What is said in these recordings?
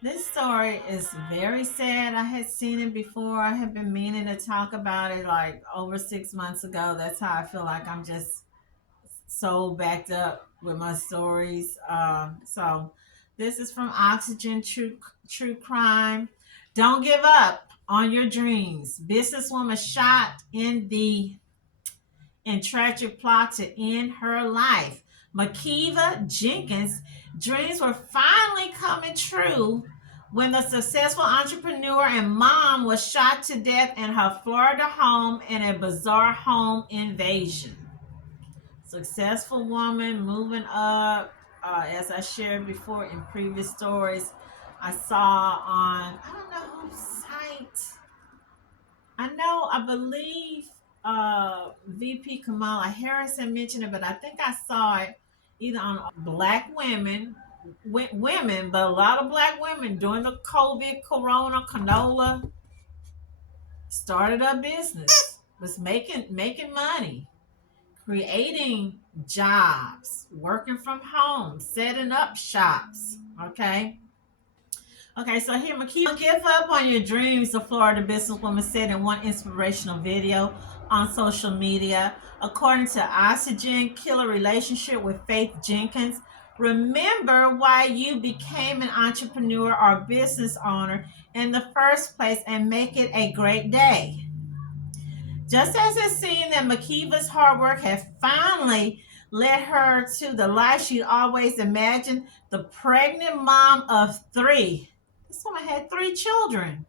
This story is very sad. I had seen it before. I had been meaning to talk about it like over 6 months ago. That's how I feel like I'm just so backed up with my stories. So this is from Oxygen True Crime. Don't give up on your dreams. Businesswoman shot in tragic plot to end her life. Makeva Jenkins' dreams were finally coming true when the successful entrepreneur and mom was shot to death in her Florida home in a bizarre home invasion. Successful woman moving up, as I shared before in previous stories. I saw on, I don't know whose site, I believe VP Kamala Harris had mentioned it, but I think I saw it either on black women, but a lot of black women during the COVID, Corona, canola started a business, was making money, creating jobs, working from home, setting up shops. Okay. Okay, so here, Makita, don't give up on your dreams, the Florida businesswoman said in one inspirational video on social media. According to Oxygen, Killer Relationship with Faith Jenkins, remember why you became an entrepreneur or business owner in the first place and make it a great day. Just as it seemed that Makeva's hard work had finally led her to the life she'd always imagined, the pregnant mom of three, this woman had three children,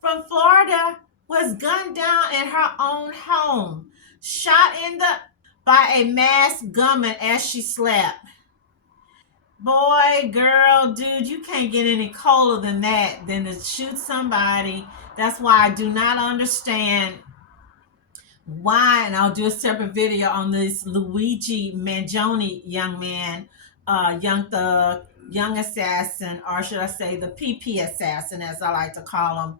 from Florida was gunned down in her own home, shot in the by a masked gunman as she slept. Boy, girl, dude, you can't get any colder than that than to shoot somebody. That's why I do not understand why, and I'll do a separate video on this Luigi Mangione young man, young thug, young assassin, or should I say the PP assassin, as I like to call him.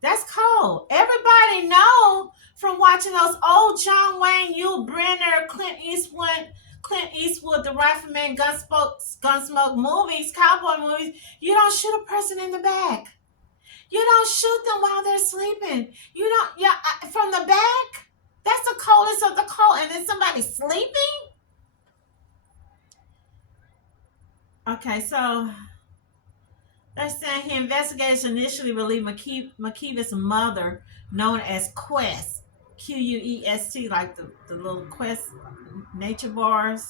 That's cold. Everybody know from watching those old John Wayne, Yul Brynner, Clint Eastwood, the Rifleman, Gunsmoke movies, cowboy movies. You don't shoot a person in the back. You don't shoot them while they're sleeping. You don't, yeah, from the back. That's the coldest of the cold. And then somebody sleeping? Okay, so they're saying here investigators initially believe Makeva's mother, known as Quest, Quest, like the little Quest nature bars,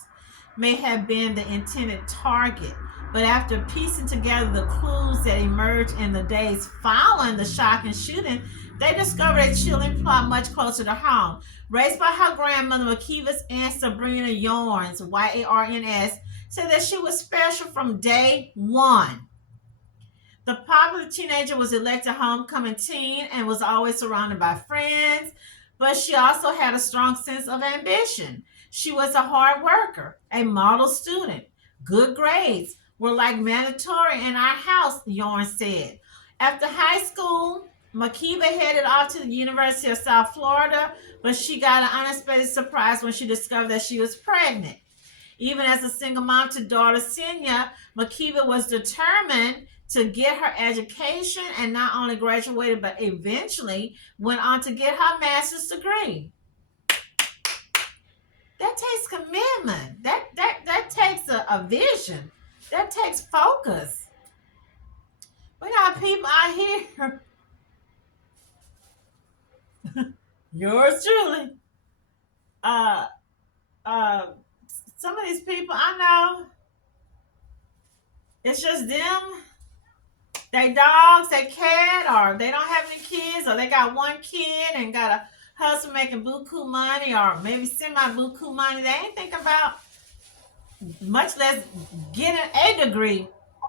may have been the intended target. But after piecing together the clues that emerged in the days following the shocking shooting, they discovered a chilling plot much closer to home. Raised by her grandmother, Makeva's aunt Sabrina Yarns, Yarns, said that she was special from day one. The popular teenager was elected homecoming teen and was always surrounded by friends, but she also had a strong sense of ambition. She was a hard worker, a model student. Good grades were like mandatory in our house, Yorn said. After high school, Makeva headed off to the University of South Florida, but she got an unexpected surprise when she discovered that she was pregnant. Even as a single mom to daughter Senya, Makeva was determined to get her education and not only graduated, but eventually went on to get her master's degree. That takes commitment. That takes a vision. That takes focus. We got people out here. Yours truly. Uh uh some of these people I know, it's just them, they dogs, they cat, or they don't have any kids, or they got one kid and got a husband making buku money, or maybe semi buku money. They ain't thinking about much less getting a degree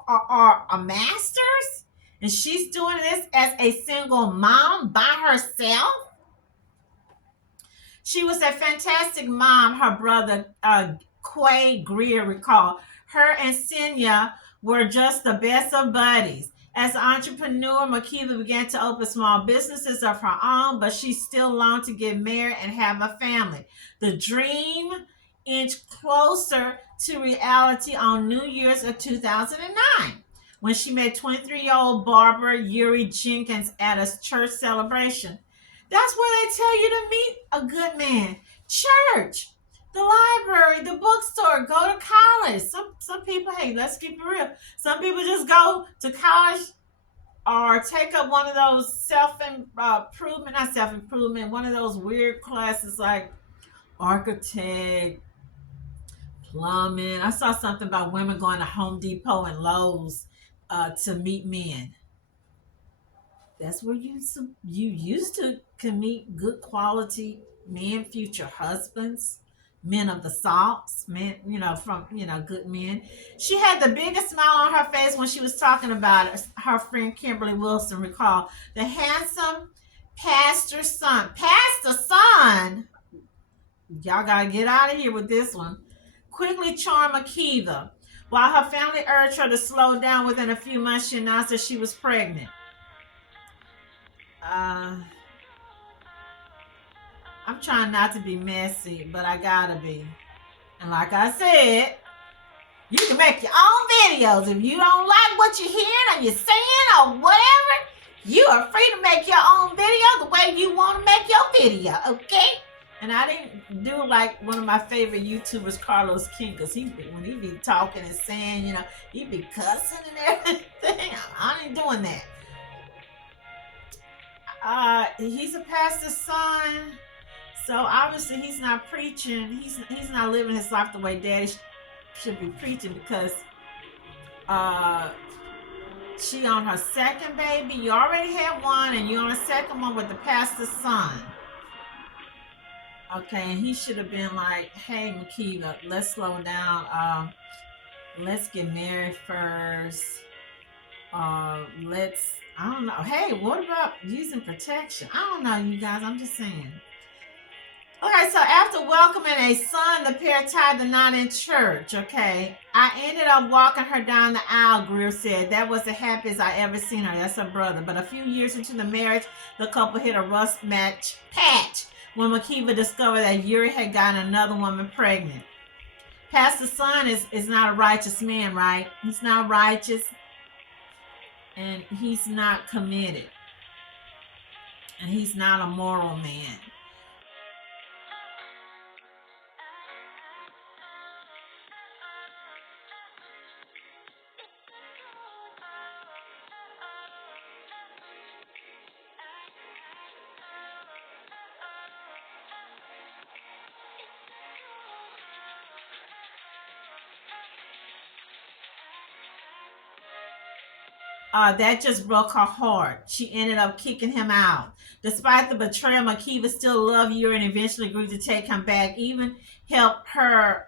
or a master's. And she's doing this as a single mom by herself. She was a fantastic mom, her brother Quay Greer recalled. Her and Senya were just the best of buddies. As an entrepreneur, Makeva began to open small businesses of her own, but she still longed to get married and have a family. The dream inched closer to reality on New Year's of 2009. when she met 23-year-old barber Euri Jenkins at a church celebration. That's where they tell you to meet a good man. Church, the library, the bookstore, go to college. Some people, hey, let's keep it real. Some people just go to college or take up one of those self-improvement, not self-improvement, one of those weird classes like architect, plumbing. I saw something about women going to Home Depot and Lowe's to meet men. That's where you used to can meet good quality men, future husbands, men of the salts, men, from good men. She had the biggest smile on her face when she was talking about it. Her friend Kimberly Wilson recalled the handsome pastor's son. Pastor son, y'all gotta get out of here with this one. Quickly charmed Makeva. While her family urged her to slow down, within a few months, she announced that she was pregnant. I'm trying not to be messy, but I gotta be. And like I said, you can make your own videos. If you don't like what you're hearing or you're saying or whatever, you are free to make your own video the way you want to make your video, okay? And I didn't do like one of my favorite YouTubers, Carlos King, because when he be talking and saying, he be cussing and everything. I ain't doing that. He's a pastor's son, so obviously he's not preaching. He's not living his life the way Daddy should be preaching, because she on her second baby. You already had one, and you're on a second one with the pastor's son. Okay, and he should have been like, "Hey, Makeva, let's slow down. Let's get married first. I don't know. Hey, what about using protection? I don't know, you guys. I'm just saying." Okay, so after welcoming a son, the pair tied the knot in church. Okay, I ended up walking her down the aisle, Greer said. That was the happiest I ever seen her. That's her brother. But a few years into the marriage, the couple hit a rough patch when Makeva discovered that Euri had gotten another woman pregnant. Pastor's son is not a righteous man, right? He's not righteous. And he's not committed. And he's not a moral man. That just broke her heart. She ended up kicking him out. Despite the betrayal, Makeva still loved Euri and eventually agreed to take him back. He even helped her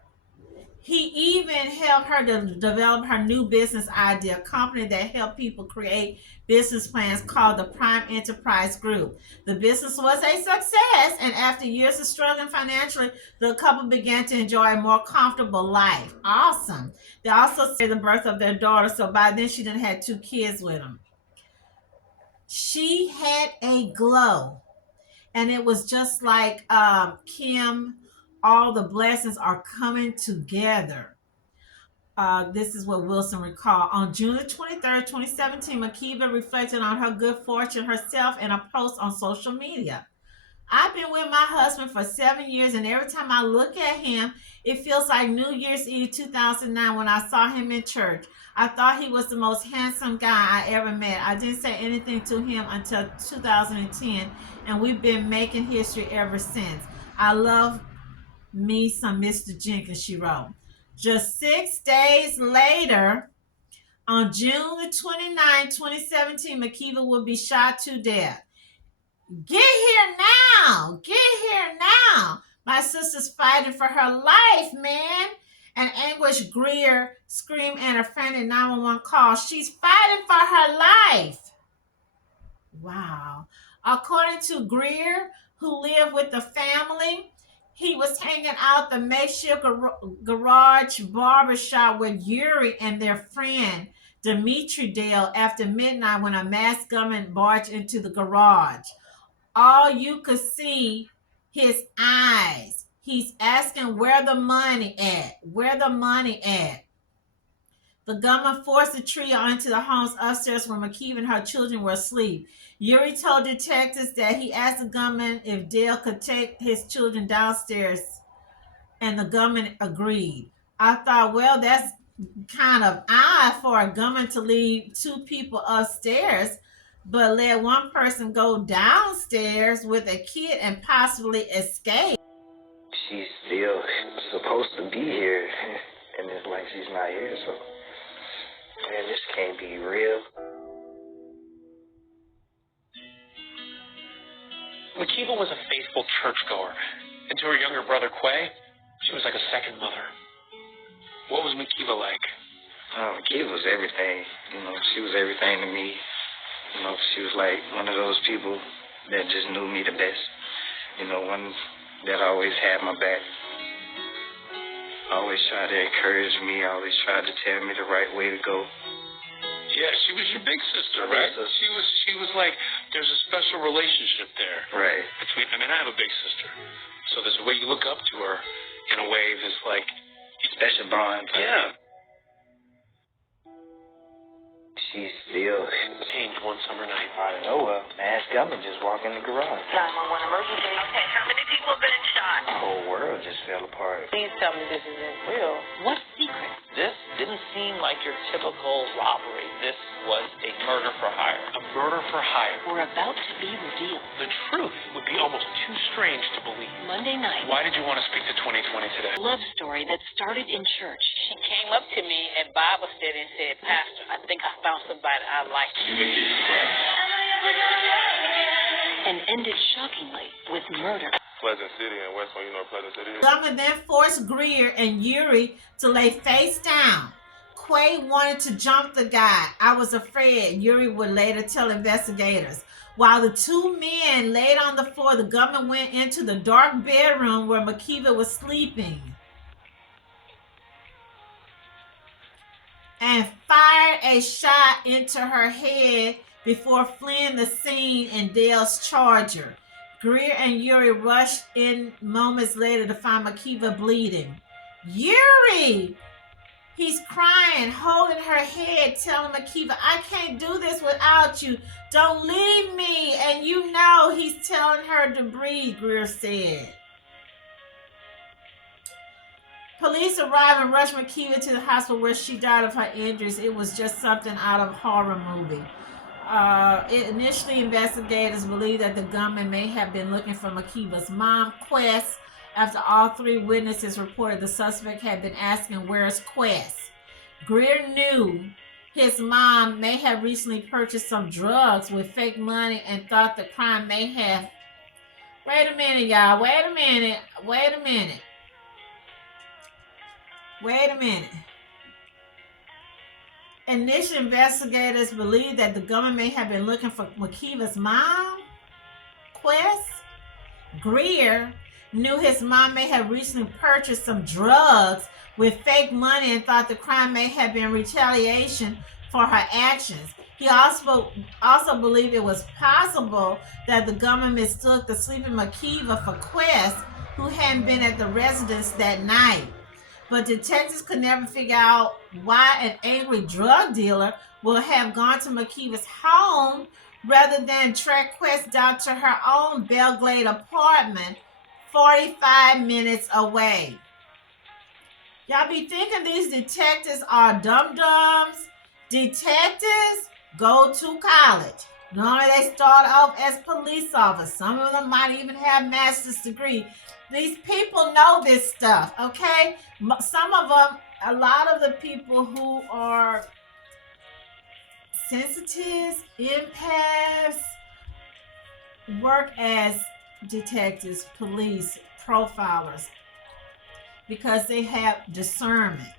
to develop her new business idea, a company that helped people create business plans called the Prime Enterprise Group. The business was a success, and after years of struggling financially, the couple began to enjoy a more comfortable life. Awesome. They also celebrated the birth of their daughter, so by then she done had 2 kids with them. She had a glow, and it was just like Kim, all the blessings are coming together. This is what Wilson recalled. On June the 23rd, 2017, Makeva reflected on her good fortune herself in a post on social media. I've been with my husband for 7 years, and every time I look at him, it feels like New Year's Eve 2009 when I saw him in church. I thought he was the most handsome guy I ever met. I didn't say anything to him until 2010, and we've been making history ever since. I love me some Mr. Jenkins, she wrote. Just 6 days later, on June the 29th, 2017, Makeva would be shot to death. Get here now! Get here now! My sister's fighting for her life, man! An anguished Greer screamed and a frantic 911 call. She's fighting for her life! Wow. According to Greer, who lived with the family, he was hanging out the makeshift garage barbershop with Euri and their friend Dimitri Dale after midnight when a masked gunman barged into the garage. All you could see his eyes. He's asking where the money at? Where the money at? The gunman forced the trio into the home's upstairs where Makeva and her children were asleep. Euri told detectives that he asked the gunman if Dale could take his children downstairs, and the gunman agreed. I thought, well, that's kind of odd for a gunman to leave two people upstairs, but let one person go downstairs with a kid and possibly escape. She's still supposed to be here, and it's like she's not here, so, man, this can't be real. Makeva was a faithful churchgoer, and to her younger brother, Quay, she was like a second mother. What was Makeva like? Makeva was everything. She was everything to me. She was like one of those people that just knew me the best. One that always had my back. Always tried to encourage me. Always tried to tell me the right way to go. Yeah, she was your big sister, right? She was like, there's a special relationship there. Right. I have a big sister. So there's a way you look up to her in a way that's like... Special bond. Yeah. She's still... changed one summer night. Out of nowhere, masked gunman just walked in the garage. 911 emergency. Okay, how many people have been shot? The whole world just fell apart. Please tell me this isn't real. What secret? This didn't seem like your typical robbery. This was a murder for hire. A murder for hire. We're about to be revealed. The truth would be almost too strange to believe. Monday night. Why did you want to speak to 2020 today? Love story that started in church. She came up to me at Bible study and said, Pastor, I think I found somebody I like. And ended shockingly with murder. Pleasant City in West Point, Pleasant City. Gunman then forced Greer and Euri to lay face down. Quay wanted to jump the guy. I was afraid, Euri would later tell investigators. While the two men laid on the floor, the gunman went into the dark bedroom where Makeva was sleeping and fired a shot into her head before fleeing the scene in Dale's Charger. Greer and Euri rushed in moments later to find Makeva bleeding. Euri! He's crying, holding her head, telling Makeva, I can't do this without you. Don't leave me. And he's telling her to breathe, Greer said. Police arrived and rushed Makeva to the hospital where she died of her injuries. It was just something out of a horror movie. Initially, investigators believe that the gunman may have been looking for Makeva's mom, Quest. After all three witnesses reported the suspect had been asking, where's Quest? Greer knew his mom may have recently purchased some drugs with fake money and thought the crime may have... Wait a minute, y'all. Wait a minute. Initial investigators believe that the gunman may have been looking for Makeva's mom, Quest. Greer knew his mom may have recently purchased some drugs with fake money and thought the crime may have been retaliation for her actions. He also believed it was possible that the gunman mistook the sleeping Makeva for Quest, who hadn't been at the residence that night. But detectives could never figure out why an angry drug dealer would have gone to Makeva's home rather than track Quest down to her own Belglade apartment 45 minutes away. Y'all be thinking these detectives are dum-dums? Detectives go to college. Normally they start off as police officers. Some of them might even have master's degree. These people know this stuff, okay? Some of them, a lot of the people who are sensitives, empaths, work as detectives, police, profilers, because they have discernment,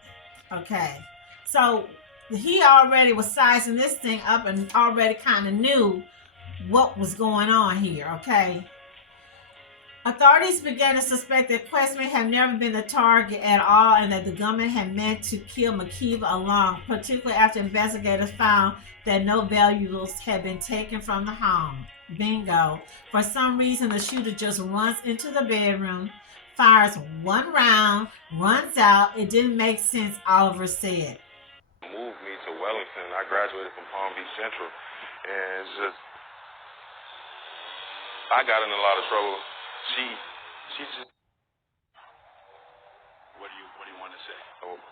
okay? So he already was sizing this thing up and already kind of knew what was going on here, okay? Authorities began to suspect that Quest may have never been the target at all and that the gunman had meant to kill Makeva alone, particularly after investigators found that no valuables had been taken from the home. Bingo. For some reason, the shooter just runs into the bedroom, fires one round, runs out. It didn't make sense, Oliver said. graduated from Palm Beach Central, and it's just, I got in a lot of trouble. She just. What do you want to say?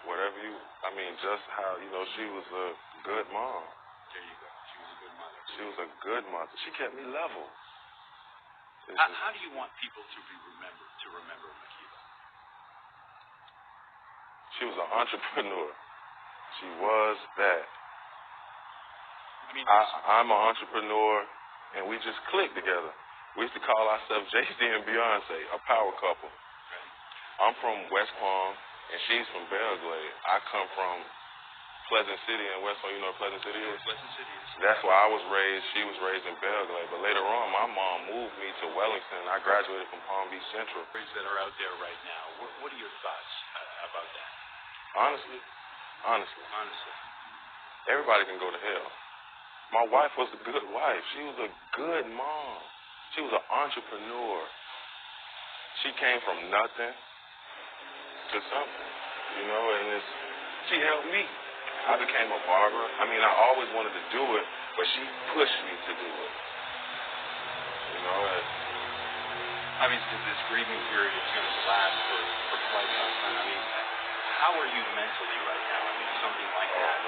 Whatever you, I mean, just how, she was a good mom. There you go. She was a good mother. She was a good mother. She kept me level. How do you want people to remember Makeva? She was an entrepreneur. She was that. I'm an entrepreneur, and we just clicked together. We used to call ourselves Jay-Z and Beyonce, a power couple. Right. I'm from West Palm, and she's from Belgrade. I come from Pleasant City in West Palm. You know what Pleasant City is? Pleasant City is. That's where I was raised. She was raised in Belgrade. But later on, my mom moved me to Wellington. I graduated from Palm Beach Central. Stories that are out there right now. What are your thoughts about that? Honestly, everybody can go to hell. My wife was a good wife. She was a good mom. She was an entrepreneur. She came from nothing to something, and she helped me. I became a barber. I always wanted to do it, but she pushed me to do it. Obviously, this grieving period is going to last for quite some time. How are you mentally right now? Something like that.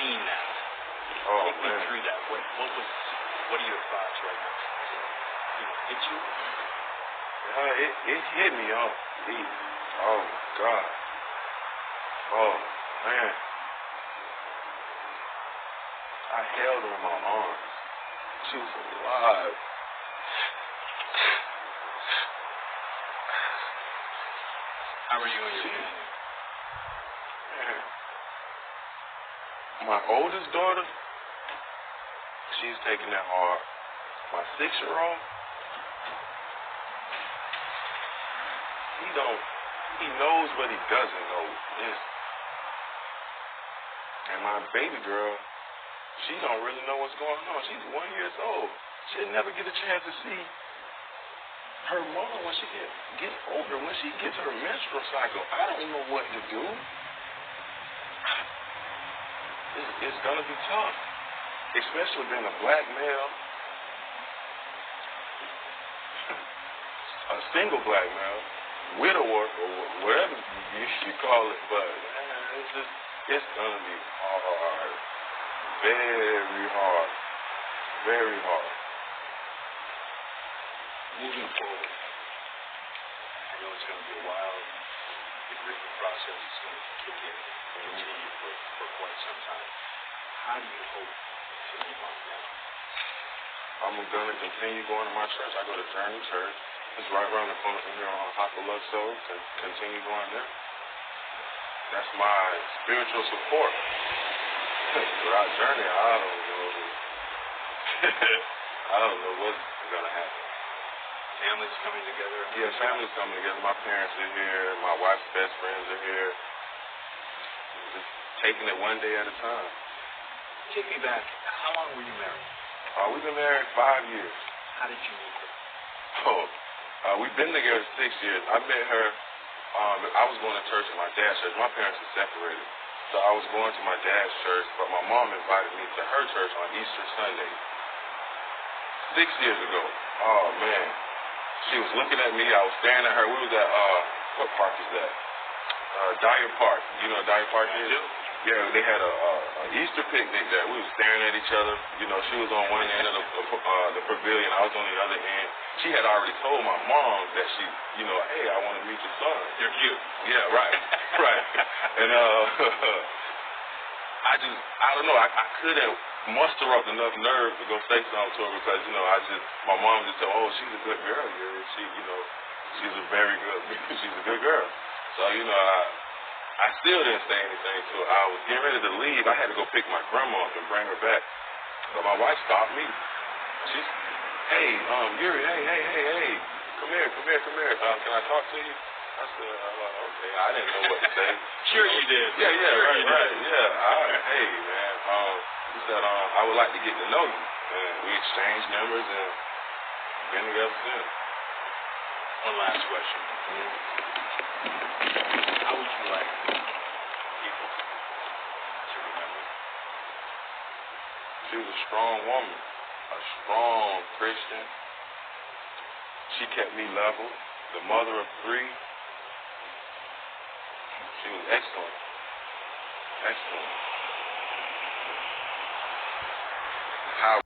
Seeing that. Take me through that. What are your thoughts right now? Hit you? It hit me off deep. Oh, God. Oh, man. I held her in my arms. She was alive. How are you and your family? Man. My oldest daughter, she's taking it hard. My 6-year-old, he knows but he doesn't know. And my baby girl, she don't really know what's going on. She's 1 year old. She'll never get a chance to see her mom when she gets older, when she gets her menstrual cycle. I don't know what to do. It's gonna be tough, especially being a black male, a single black male, widower, or whatever you call it. But man, it's gonna be hard, very hard, very hard. Moving forward, I know it's going to be a while. The grieving process is going to kick in and continue for quite some time. How do you hope to move on now? I'm going to continue going to my church. I go to Journey Church. It's right around the corner from here on Hopaluzzo. To continue going there. That's my spiritual support. Without Journey, I don't know. I don't know what's going to happen. Families coming together? Yeah, families coming together. My parents are here. My wife's best friends are here. Just taking it one day at a time. Take me back. How long were you married? We've been married 5 years. How did you meet her? We've been together 6 years. I met her. I was going to church at my dad's church. My parents were separated. So I was going to my dad's church, but my mom invited me to her church on Easter Sunday. 6 years ago. Oh, man. She was looking at me. I was staring at her. We was at, what park is that? Dyer Park. You know what Dyer Park is? Yeah, they had a Easter picnic there. We was staring at each other. She was on one end of the pavilion. I was on the other end. She had already told my mom that she, hey, I want to meet your son. You're cute. Yeah, right. Right. And I don't know. I couldn't muster up enough nerve to go say something to her because, my mom just said, oh, she's a good girl. She's a very good, she's a good girl. So, I still didn't say anything to her. I was getting ready to leave. I had to go pick my grandma up and bring her back. But my wife stopped me. She said, hey, Euri, hey. Come here. Can I talk to you? I said, okay. I didn't know what to say. Sure you did. Yeah, sure right. Did. Yeah. Hey, man. He said, I would like to get to know you. And we exchanged numbers and been together since. One last question. How would you like people to remember She was a strong woman, a strong Christian. She kept me level. The mother of 3. She was excellent. Excellent. How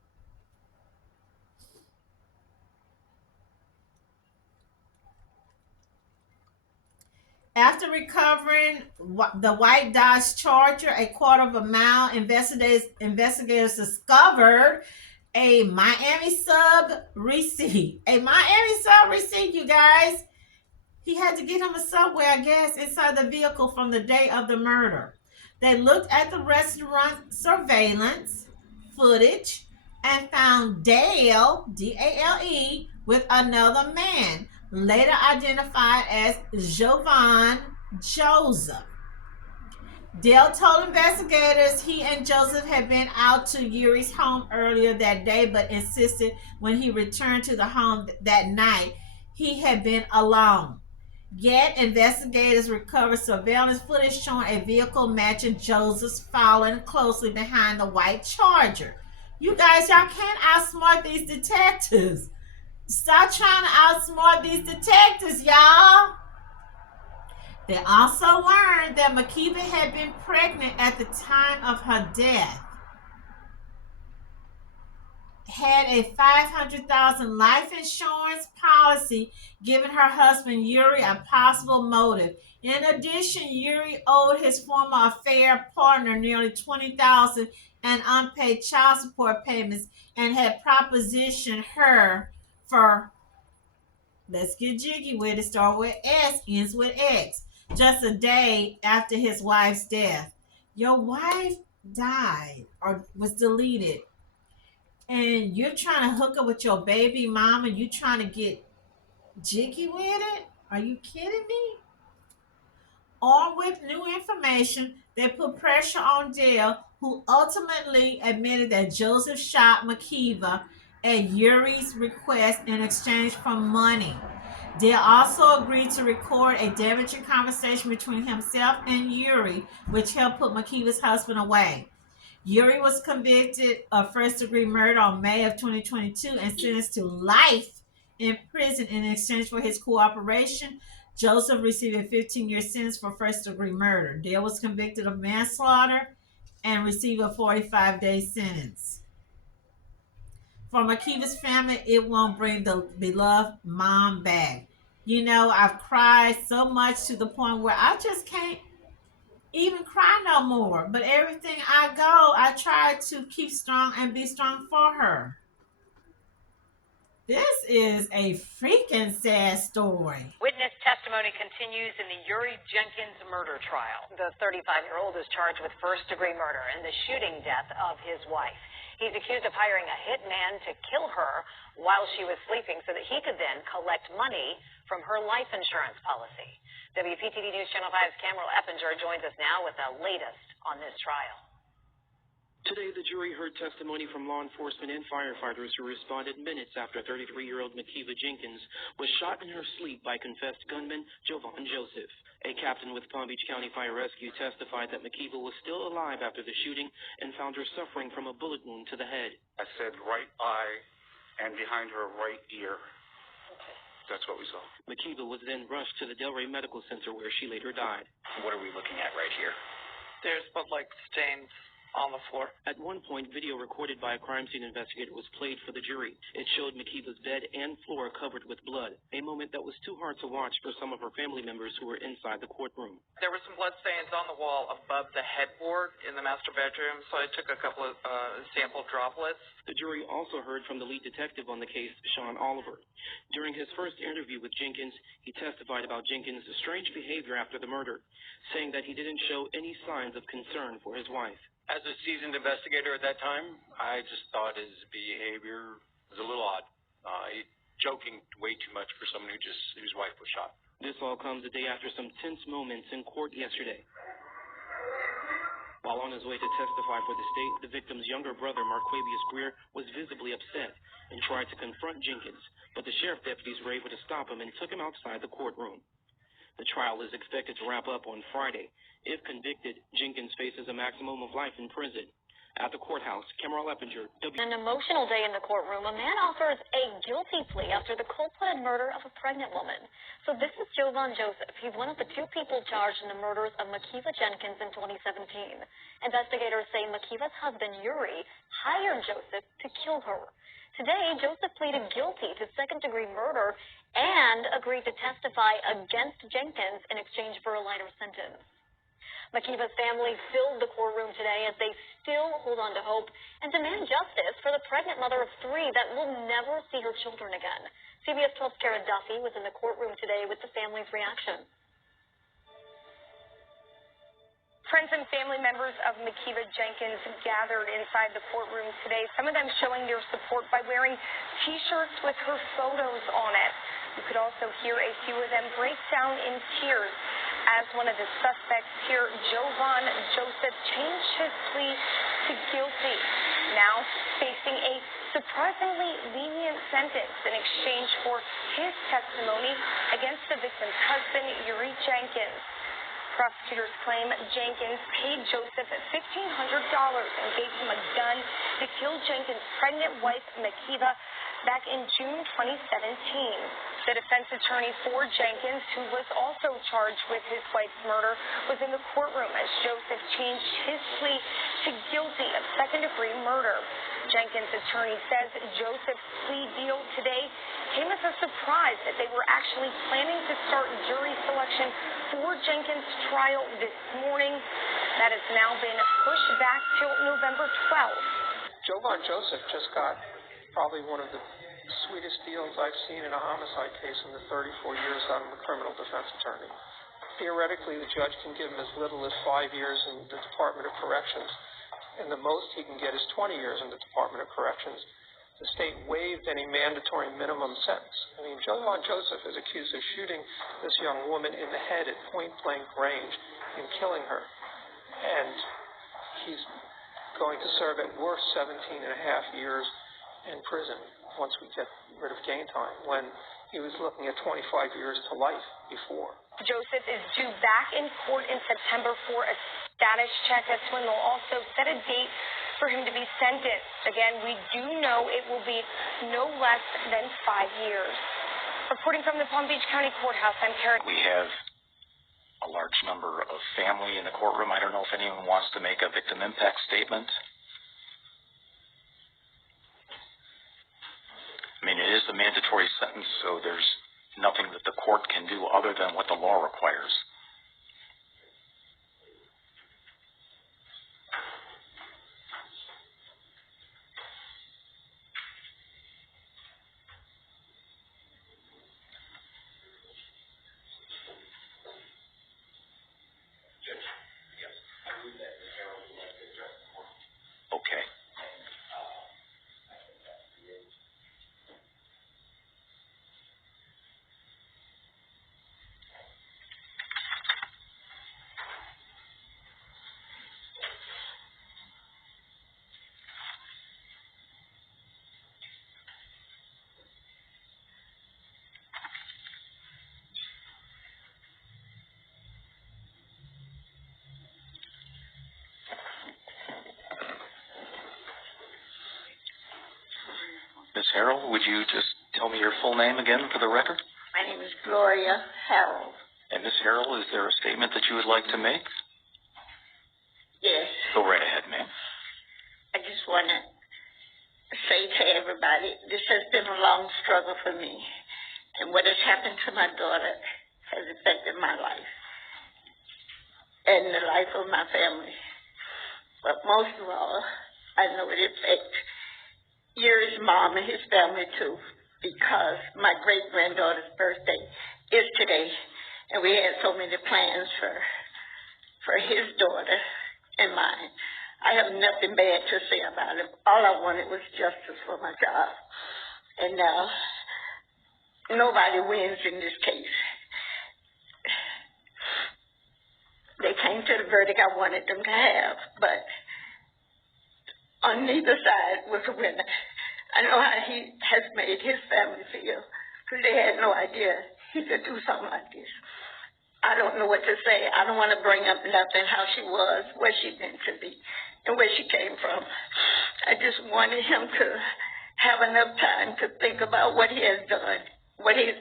After recovering the white Dodge Charger a quarter of a mile, investigators discovered a Miami sub receipt. A Miami sub receipt, you guys. He had to get him a Subway, I guess, inside the vehicle from the day of the murder. They looked at the restaurant surveillance footage and found Dale, D-A-L-E, with another man, later identified as Jovan Joseph. Dale told investigators he and Joseph had been out to Euri's home earlier that day, but insisted when he returned to the home that night he had been alone. Yet, investigators recovered surveillance footage showing a vehicle matching Joseph's following closely behind the white Charger. You guys, y'all can't outsmart these detectives. Stop trying to outsmart these detectives, y'all. They also learned that Makeva had been pregnant at the time of her death, had a $500,000 life insurance policy, giving her husband Euri a possible motive. In addition, Euri owed his former affair partner nearly $20,000 in unpaid child support payments and had propositioned her for, let's get jiggy with it, start with S, ends with X, just a day after his wife's death. Your wife died or was deleted, and you're trying to hook up with your baby mama, you trying to get jiggy with it? Are you kidding me? Armed with new information, they put pressure on Dale, who ultimately admitted that Joseph shot Makeva at Euri's request in exchange for money. Dale also agreed to record a damaging conversation between himself and Euri, which helped put Makeva's husband away. Euri was convicted of first-degree murder on May of 2022 and sentenced to life in prison in exchange for his cooperation. Joseph received a 15-year sentence for first-degree murder. Dale was convicted of manslaughter and received a 45-day sentence. For Makeva's family, it won't bring the beloved mom back. You know, I've cried so much to the point where I just can't even cry no more. But everything I go, I try to keep strong and be strong for her. This is a freaking sad story. Witness testimony continues in the Euri Jenkins murder trial. The 35-year-old is charged with first-degree murder and the shooting death of his wife. He's accused of hiring a hitman to kill her while she was sleeping so that he could then collect money from her life insurance policy. WPTV News Channel 5's Cameron Eppinger joins us now with the latest on this trial. Today, the jury heard testimony from law enforcement and firefighters who responded minutes after 33-year-old Makeva Jenkins was shot in her sleep by confessed gunman Jovan Joseph. A captain with Palm Beach County Fire Rescue testified that Makeva was still alive after the shooting and found her suffering from a bullet wound to the head. I said right eye and behind her right ear. That's what we saw. Makeva was then rushed to the Delray Medical Center where she later died. What are we looking at right here? There's blood-like stains on the floor. At one point, video recorded by a crime scene investigator was played for the jury. It showed Makeva's bed and floor covered with blood, a moment that was too hard to watch for some of her family members who were inside the courtroom. There were some blood stains on the wall above the headboard in the master bedroom, so I took a couple of sample droplets. The jury also heard from the lead detective on the case, Sean Oliver. During his first interview with Jenkins, he testified about Jenkins' strange behavior after the murder, saying that he didn't show any signs of concern for his wife. As a seasoned investigator at that time, I just thought his behavior was a little odd. Joking way too much for someone whose wife was shot. This all comes a day after some tense moments in court yesterday. While on his way to testify for the state, the victim's younger brother, Makeva, was visibly upset and tried to confront Jenkins, but the sheriff deputies were able to stop him and took him outside the courtroom. The trial is expected to wrap up on Friday. If convicted, Jenkins faces a maximum of life in prison. At the courthouse, Cameron Leppinger, An emotional day in the courtroom. A man offers a guilty plea after the cold-blooded murder of a pregnant woman. So this is Jovan Joseph. He's one of the two people charged in the murders of Makeva Jenkins in 2017. Investigators say Makeva's husband, Euri, hired Joseph to kill her. Today, Joseph pleaded guilty to second-degree murder and agreed to testify against Jenkins in exchange for a lighter sentence. Makeva's family filled the courtroom today as they still hold on to hope and demand justice for the pregnant mother of three that will never see her children again. CBS 12's Kara Duffy was in the courtroom today with the family's reaction. Friends and family members of Makeva Jenkins gathered inside the courtroom today, some of them showing their support by wearing T-shirts with her photos on it. You could also hear a few of them break down in tears as one of the suspects here, Jovan Joseph, changed his plea to guilty, now facing a surprisingly lenient sentence in exchange for his testimony against the victim's husband, Euri Jenkins. Prosecutors claim Jenkins paid Joseph $1,500 and gave him a gun to kill Jenkins' pregnant wife, Makeva, back in June 2017. The defense attorney for Jenkins, who was also charged with his wife's murder, was in the courtroom as Joseph changed his plea to guilty of second-degree murder. Jenkins' attorney says Joseph's plea deal today came as a surprise that they were actually planning to start jury selection for Jenkins' trial this morning. That has now been pushed back till November 12th. Jovan Joseph just got probably one of the sweetest deals I've seen in a homicide case in the 34 years I'm a criminal defense attorney. Theoretically, the judge can give him as little as 5 years in the Department of Corrections, and the most he can get is 20 years in the Department of Corrections. The state waived any mandatory minimum sentence. I mean, Jovan Joseph is accused of shooting this young woman in the head at point-blank range and killing her, and he's going to serve at worst 17 and a half years in prison once we get rid of gain time, when he was looking at 25 years to life before. Joseph is due back in court in September for a status check. That's when they'll also set a date for him to be sentenced. Again, we do know it will be no less than 5 years. Reporting from the Palm Beach County Courthouse, I'm Karen. We have a large number of family in the courtroom. I don't know if anyone wants to make a victim impact statement. I mean, it is a mandatory sentence, so there's nothing that the court can do other than what the law requires. Okay. Ms. Harrell, would you just tell me your full name again for the record? My name is Gloria Harrell. And Ms. Harrell, is there a statement that you would like to make? Yes. Go right ahead, ma'am. I just want to say to everybody, this has been a long struggle for me. And what has happened to my daughter has affected my life and the life of my family. But most of all, I know it affects Euri's mom and his family too, because my great-granddaughter's birthday is today, and we had so many plans for his daughter and mine. I have nothing bad to say about it. All I wanted was justice for my child. And nobody wins in this case. They came to the verdict I wanted them to have, but on neither side was a winner. I know how he has made his family feel, because they had no idea he could do something like this. I don't know what to say. I don't want to bring up nothing, how she was, what she meant to be, and where she came from. I just wanted him to have enough time to think about what he has done, what he's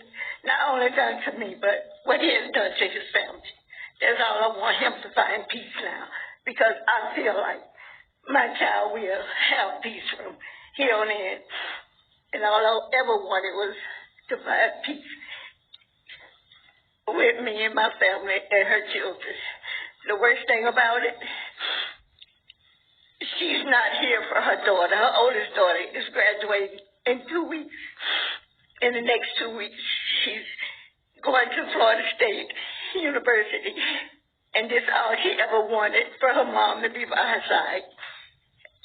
not only done to me, but what he has done to his family. That's all I want him to find peace now, because I feel like my child will have peace from here on in. And all I ever wanted was to find peace with me and my family and her children. The worst thing about it, she's not here for her daughter. Her oldest daughter is graduating in 2 weeks. In the next 2 weeks, she's going to Florida State University. And this is all she ever wanted, for her mom to be by her side.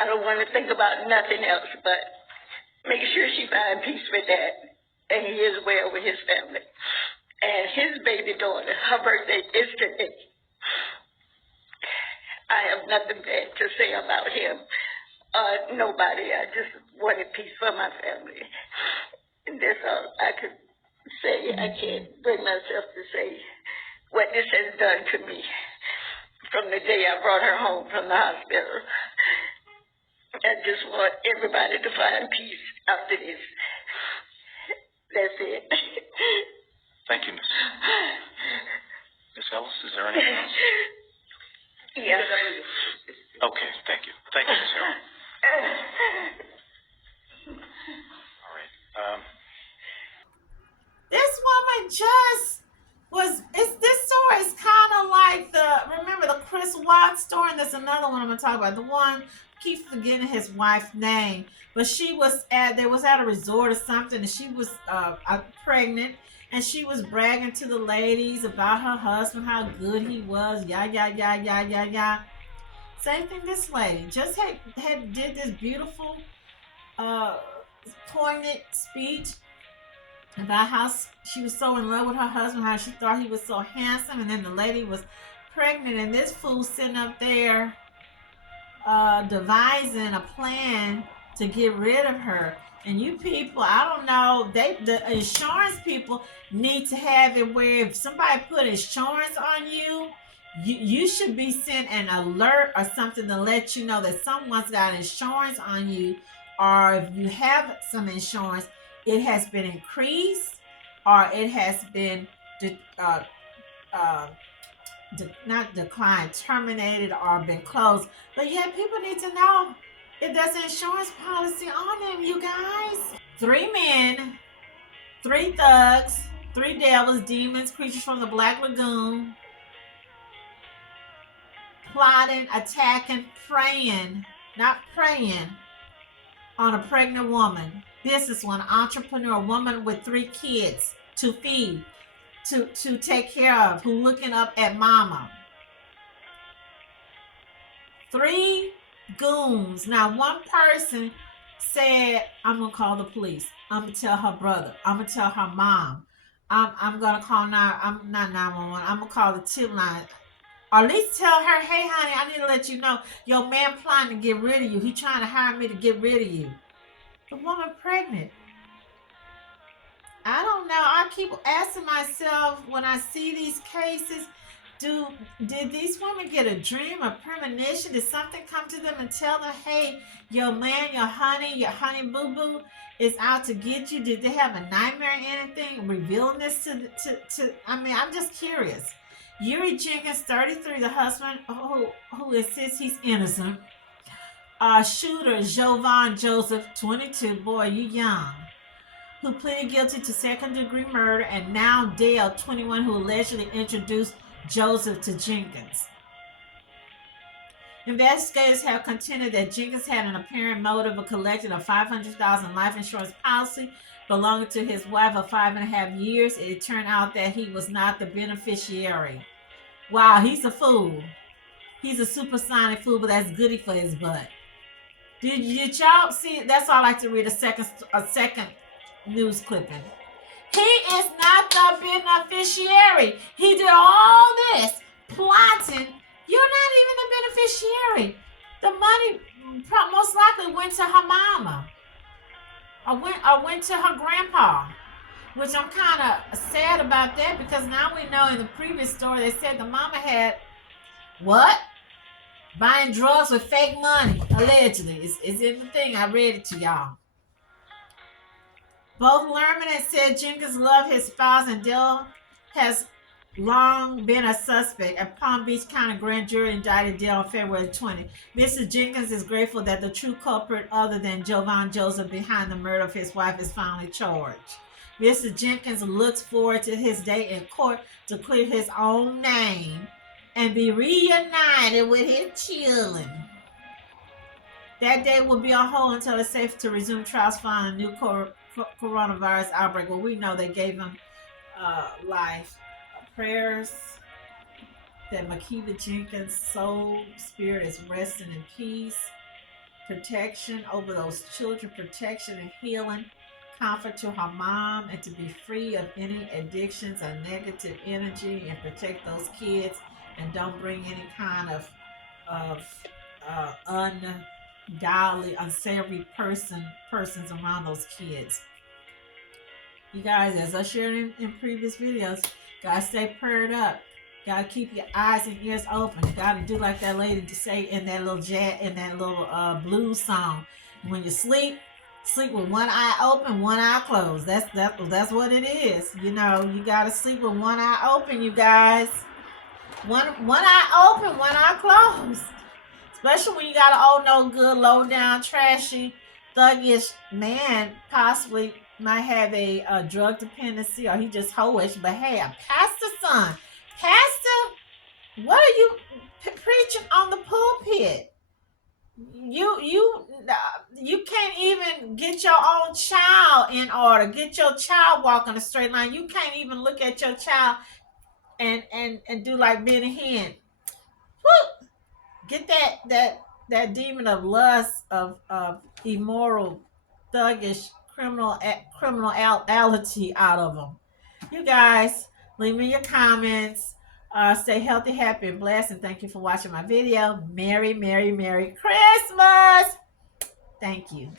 I don't want to think about nothing else but make sure she finds peace with that. And he is well with his family. And his baby daughter, her birthday is today. I have nothing bad to say about him. Nobody. I just wanted peace for my family. And that's all I could say. I can't bring myself to say what this has done to me from the day I brought her home from the hospital. I just want everybody to find peace after this. That's it. Thank you, Miss. Miss Ellis, is there anything else? Yes. Okay, thank you. Thank you, Miss Harold. All right. This woman just was. This story is kind of like remember the Chris Watts story, and there's another one I'm gonna talk about. The one keep forgetting his wife's name, but they was at a resort or something, and she was pregnant, and she was bragging to the ladies about her husband, how good he was, yeah. Same thing. This lady just did this beautiful, poignant speech about how she was so in love with her husband, how she thought he was so handsome, and then the lady was pregnant, and this fool sitting up there devising a plan to get rid of her. And you people, I don't know, the insurance people need to have it where if somebody put insurance on you, you should be sent an alert or something to let you know that someone's got insurance on you, or if you have some insurance, it has been increased, or it has been not declined, terminated, or been closed. But yeah, people need to know if there's an insurance policy on them, you guys. 3 men, 3 thugs, 3 devils, demons, creatures from the Black Lagoon, plotting, attacking, not preying on a pregnant woman, businesswoman, entrepreneur, woman with 3 kids to feed, to take care of, who looking up at mama. 3 goons. Now, one person said, I'm going to call the police. I'm going to tell her brother. I'm going to tell her mom. I'm going to call not 911. I'm going to call the tip line. Or at least tell her, hey, honey, I need to let you know your man planning to get rid of you. He trying to hire me to get rid of you. The woman pregnant. I don't know. I keep asking myself when I see these cases, did these women get a dream, a premonition? Did something come to them and tell them, hey, your man, your honey boo-boo is out to get you? Did they have a nightmare or anything revealing this to I mean, I'm just curious. Euri Jenkins, 33, the husband who insists he's innocent. Shooter Jovan Joseph, 22, boy, you young, who pleaded guilty to second-degree murder, and now Dale, 21, who allegedly introduced Joseph to Jenkins. Investigators have contended that Jenkins had an apparent motive of collecting a $500,000 life insurance policy belonging to his wife of 5.5 years. It turned out that he was not the beneficiary. Wow, he's a fool. He's a supersonic fool, but that's goody for his butt. Did y'all see? That's all I like to read a second news clipping. He is not the beneficiary. He did all this plotting. You're not even the beneficiary. The money most likely went to her mama, or went to her grandpa. which I'm kind of sad about that because now we know in the previous story they said the mama had what? Buying drugs with fake money, allegedly. It's in the thing. I read it to y'all. Both Lerman and said Jenkins loved his spouse, and Dale has long been a suspect. A Palm Beach County grand jury indicted Dale on February 20. Mr. Jenkins is grateful that the true culprit other than Jovan Joseph behind the murder of his wife is finally charged. Mr. Jenkins looks forward to his day in court to clear his own name and be reunited with his children. That day will be on hold until it's safe to resume trials following a new coronavirus outbreak. Well, we know they gave him life. Prayers that Makeva Jenkins' soul spirit is resting in peace, protection over those children, protection and healing, comfort to her mom, and to be free of any addictions or negative energy, and protect those kids, and don't bring any kind of ungodly, unsavory persons around those kids. You guys, as I shared in previous videos, gotta stay prayed up. Gotta keep your eyes and ears open. You gotta do like that lady to say in that little blues song. When you sleep with one eye open, one eye closed. That's what it is. You know, you gotta sleep with one eye open, you guys. One eye open, one eye closed. Especially when you got an old, no good, low down, trashy, thuggish man, possibly might have a drug dependency, or he just hoish. But hey, a pastor's son. Pastor, what are you preaching on the pulpit? You can't even get your own child in order. Get your child walking a straight line. You can't even look at your child and do like Benny Hinn. Woo! Get that demon of lust, of immoral, thuggish, criminality out of them. You guys, leave me your comments. Stay healthy, happy, and blessed. And thank you for watching my video. Merry, Merry, Merry Christmas. Thank you.